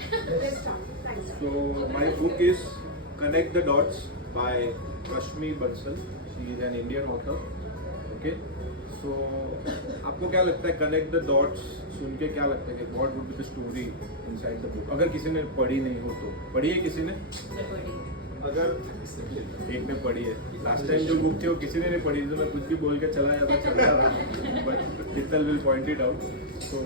start? Let's start. Thanks. So my book is Connect the Dots by Rashmi Bansal. She is an Indian author. Okay. So आपको क्या लगता है Connect the Dots सुन के क्या लगता है कि what would be the story inside the book? अगर किसी ने पढ़ी नहीं हो तो पढ़ी है किसी ने? अगर एक ने पढ़ी है, लास्ट टाइम जो बुक थी वो किसी ने नहीं पढ़ी तो मैं कुछ भी बोल के चला जाता चलता रहा, but detail will point it out. So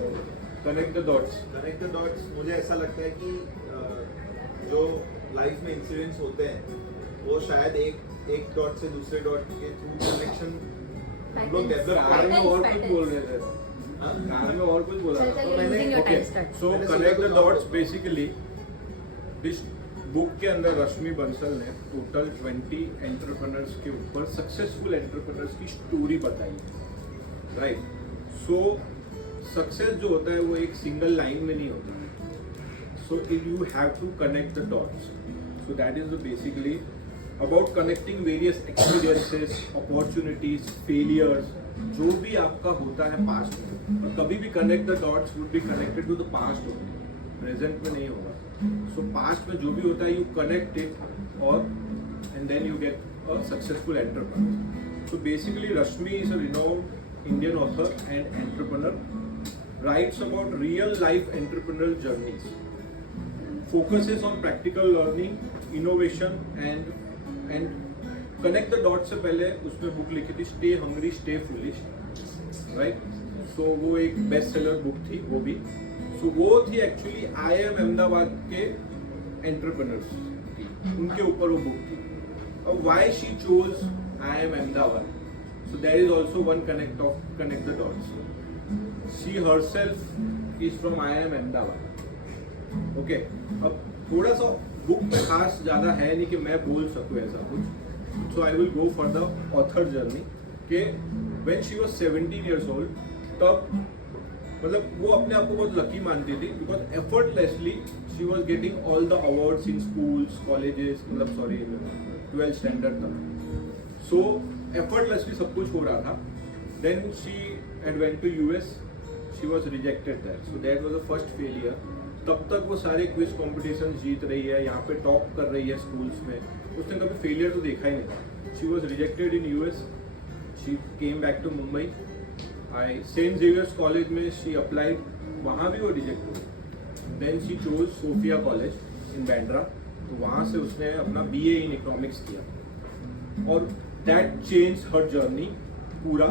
connect the dots मुझे ऐसा लगता है कि जो लाइफ में इंसिडेंट्स होते हैं वो शायद एक डॉट से दूसरे डॉट के थ्रू कनेक्शन हम लोग डेवलप कार में और कुछ बोल रहे थे, कार में और कुछ बोला था. Okay, so connect the dots basically this book के अंदर रश्मि बंसल ने टोटल 20 एंटरप्रेन्योर्स के ऊपर सक्सेसफुल एंटरप्रेन्योर्स की स्टोरी बताई है, राइट. सो सक्सेस जो होता है वो एक सिंगल लाइन में नहीं होता, so you have to connect the dots. So that is basically about connecting various experiences, opportunities, failures, जो भी आपका होता है पास्ट में. और कभी भी connect the dots would be connected to the past only, present में नहीं होगा. सो पास्ट में जो भी होता है यू कनेक्ट इट और and then you get a successful entrepreneur. So basically Rashmi is a renowned Indian author and entrepreneur, writes about real life entrepreneurial journeys, focuses on practical learning, innovation and connect the dots से पहले उसमें book लिखी थी Stay Hungry, Stay Foolish, right? So वो एक best seller book थी वो भी. So वो थी एक्चुअली IIM अहमदाबाद के एंटरप्रेन्योर्स की, उनके ऊपर वो बुक थी. अब why she chose IIM Ahmedabad? So there is also one connect the dots. She herself is from IIM Ahmedabad. Okay. अब थोड़ा सा बुक में खास ज़्यादा है नहीं कि मैं बोल सकूँ ऐसा कुछ. So I will go for the author journey. कि when she was 17 years old, तब मतलब वो अपने आप को बहुत लकी मानती थी because effortlessly she was getting all the awards in schools, colleges, मतलब sorry 12th standard तक. So effortlessly सब कुछ हो रहा था. Then she had went to US. She was rejected there. So that was the first failure. तब तक वो सारे क्विज कॉम्पिटिशन जीत रही है, यहाँ पे टॉप कर रही है स्कूल्स में. उसने कभी फेलियर तो देखा ही नहीं था. She was rejected in US. She came back to Mumbai. Saint Xavier's College में शी अप्लाइड, वहाँ भी वो रिजेक्ट हुई. Then she chose Sophia College in Bandra. तो वहाँ से उसने अपना BA इन इकोनॉमिक्स किया और दैट चेंज हर जर्नी पूरा.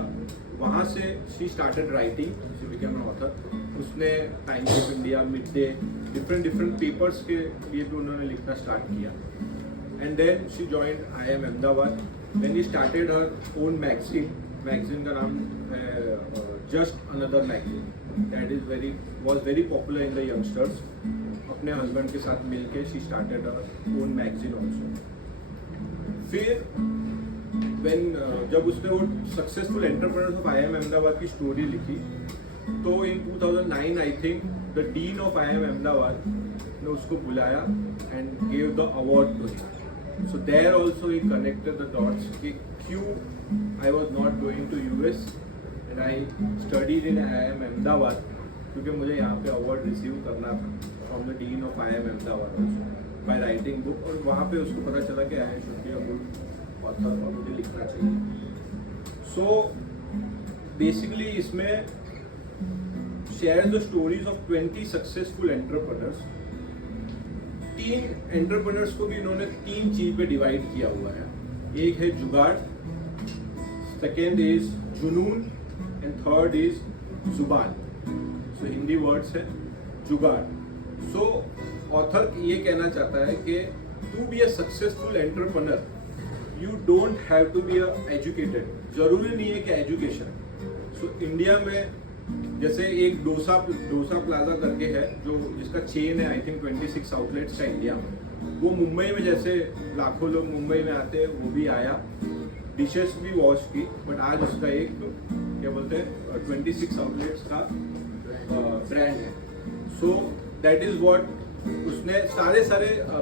वहाँ से she started writing, she became an author. उसने Times of India, mid day, different papers के लिए भी उन्होंने लिखना स्टार्ट किया. And then she joined IIM Ahmedabad. Then he started her own magazine का नाम just another magazine. That is was very popular in the youngsters. अपने हस्बैंड के साथ मिलके she started her own magazine also. फिर जब उसने वो successful entrepreneurs of IIM Ahmedabad की स्टोरी लिखी तो in 2009 I think the dean of IIM Ahmedabad ने उसको बुलाया and gave the award to him. So there also he connected the dots कि क्यों I was not going to US and I studied in IIM Ahmedabad, क्योंकि मुझे यहाँ पे award receive करना था from the dean of IIM Ahmedabad also by writing book. और वहाँ पे उसको पता चला कि I should be a good author और मुझे लिखना चाहिए. सो बेसिकली इसमें share the stories of 20 successful entrepreneurs. 3 entrepreneurs को भी इन्होंने 3 चीज पे डिवाइड किया हुआ है. एक है जुगाड़, सेकेंड इज जुनून एंड थर्ड इज जुबान. सो हिंदी वर्ड्स है जुगाड़. सो ऑथर ये कहना चाहता है कि to be a successful entrepreneur you don't have to be educated. जरूरी नहीं है कि एजुकेशन. सो इंडिया में जैसे एक डोसा प्लाजा करके है जो जिसका चेन है आई थिंक 26 आउटलेट्स का इंडिया में. वो मुंबई में जैसे लाखों लोग मुंबई में आते हैं वो भी आया, डिशेस भी वॉश की, बट आज उसका एक क्या बोलते हैं 26 आउटलेट्स का ब्रांड है. सो दैट इज व्हाट उसने सारे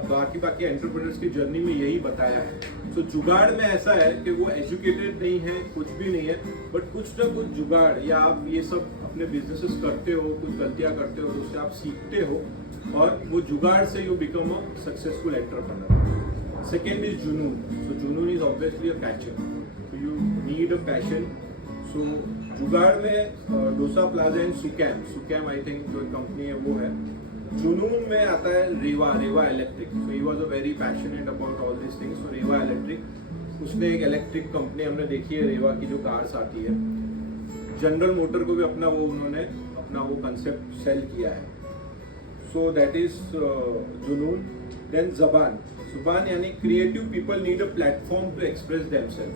बाकी एंटरप्रेन्योर्स की जर्नी में यही बताया है. तो जुगाड़ में ऐसा है कि वो एजुकेटेड नहीं है, कुछ भी नहीं है, बट कुछ ना कुछ जुगाड़ या आप ये सब अपने बिजनेसेस करते हो, कुछ गलतियां करते हो, तो उससे आप सीखते हो और वो जुगाड़ से you become a successful entrepreneur. Second is junoon. So junoon is obviously a passion. So you need a passion. So jugaad में Dosa Plaza and Sukam I think जो कंपनी है वो है. जुनून में आता है Reva electric. So he was a very passionate about all this things. So Reva electric, उसने एक इलेक्ट्रिक कंपनी हमने देखी है रेवा की जो कार्स आती है. जनरल मोटर को भी उन्होंने अपना वो कंसेप्ट सेल किया है. So that is Junoon. Then Zubaan यानी creative people need a platform to express themselves.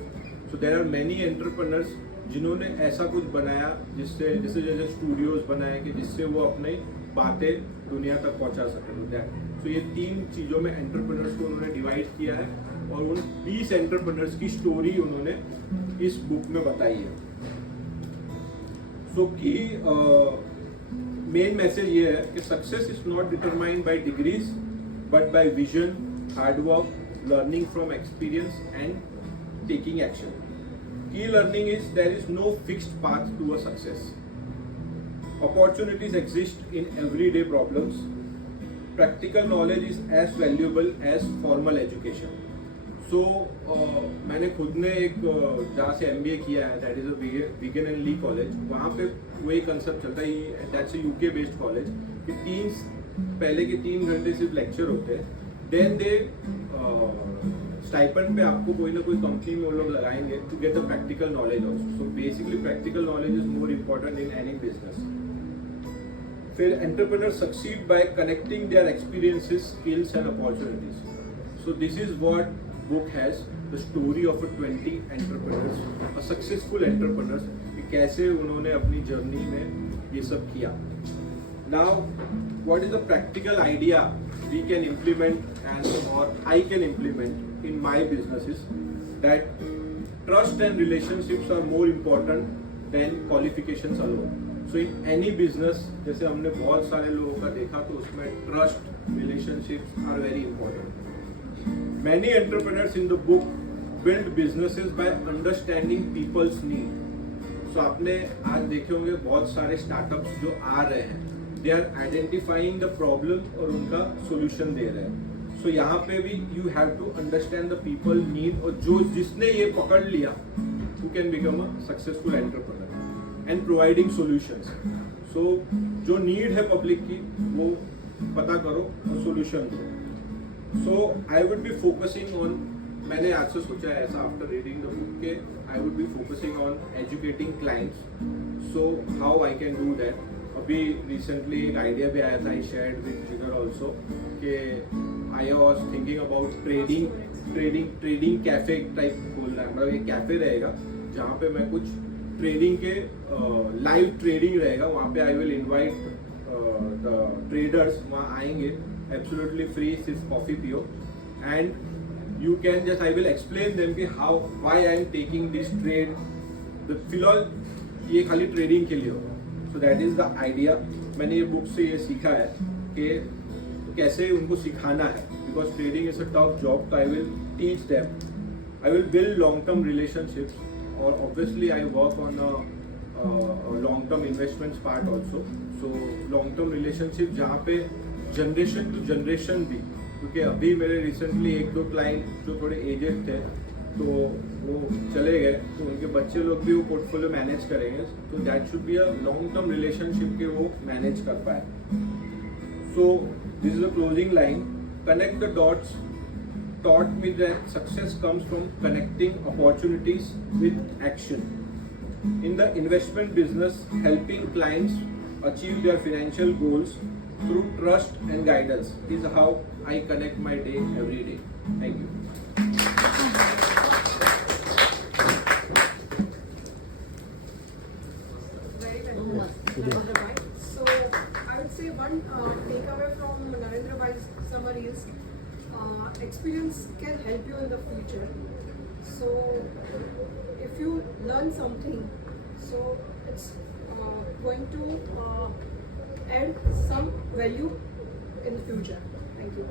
So there are many entrepreneurs जिन्होंने ऐसा कुछ बनाया जिससे जैसे स्टूडियोज बनाए कि जिससे वो अपनी बातें दुनिया तक पहुंचा सके. सो ये 3 चीज़ों में एंटरप्रेन्योर्स को उन्होंने डिवाइड किया है और उन 20 एंटरप्रेन्योर्स की स्टोरी उन्होंने इस बुक में बताई है. सो की मेन मैसेज ये है कि success is not determined by degrees but by vision, hard work, learning from experience and taking action. Key learning is there is no fixed path to a success. Opportunities exist in everyday problems. Practical knowledge is as valuable as formal education. So मैंने खुद ने एक जहाँ से MBA किया है, that is a Wigan and Lee College. वहाँ पे वही कंसेप्ट चलता है. That's a UK based college. कि पहले के 3 घंटे सिर्फ लेक्चर होते हैं. Then they स्टाइपेंड पे आपको कोई ना कोई कंपनी में वो लोग लगाएंगे to get the practical knowledge also. So basically practical knowledge is more important in any business. फिर entrepreneur succeed by connecting their experiences, skills and opportunities. So this is what book has the story of 20 entrepreneurs, a successful entrepreneurs, कि कैसे उन्होंने अपनी journey में ये सब किया. Now what is the practical idea we can implement or I can implement in my businesses, that trust and relationships are more important than qualifications alone. So in any business, जैसे हमने बहुत सारे लोगों का देखा, तो उसमें trust, relationships are very important. Many entrepreneurs in the book build businesses by understanding people's need. So आपने आज देखे होंगे बहुत सारे स्टार्टअप्स जो आ रहे हैं, they are identifying the problem और उनका सोल्यूशन दे रहे हैं. सो यहाँ पे भी you have to understand the people need, और जिसने ये पकड़ लिया who can become a successful entrepreneur and providing solutions. So जो नीड है पब्लिक की वो पता करो और सोल्यूशन दो. So I would be focusing on, मैंने आज से सोचा है ऐसा आफ्टर रीडिंग द बुक के आई would be focusing on educating clients. So how I can do that. अभी रिसेंटली एक आइडिया भी आया था, आई शेयर्ड विद जिगर ऑल्सो, कि I was thinking about trading cafe type खोलना है. मतलब एक कैफे रहेगा जहाँ पे मैं कुछ ट्रेडिंग के लाइव ट्रेडिंग रहेगा. वहाँ पे I will invite the traders, वहाँ आएंगे एब्सोल्युटली फ्री, सिर्फ कॉफी पियो, and you can just I will explain them कि how why I am taking this trade. फिलहाल ये खाली ट्रेडिंग के लिए होगा. So that is the idea. मैंने ये बुक से ये सीखा है कि कैसे उनको सिखाना है, because trading is a tough job. तो I will teach them, I will build long term relationships, और obviously I work on long term investments part also. So long term relationship जहाँ पे जनरेशन टू जनरेशन भी, क्योंकि अभी मेरे recently 1-2 client जो थोड़े एजेड थे तो वो चले गए, तो उनके बच्चे लोग भी वो पोर्टफोलियो मैनेज करेंगे. तो that should be a long term relationship के वो मैनेज कर पाए. सो this is a closing line. Connect the dots taught me that success comes from connecting opportunities with action. In the investment business, helping clients achieve their financial goals through trust and guidance is how I connect my day every day. Thank you. So I would say one takeaway from Narendra Bhai's summary is experience can help you in the future. So if you learn something, so it's going to add some value in the future. Thank you.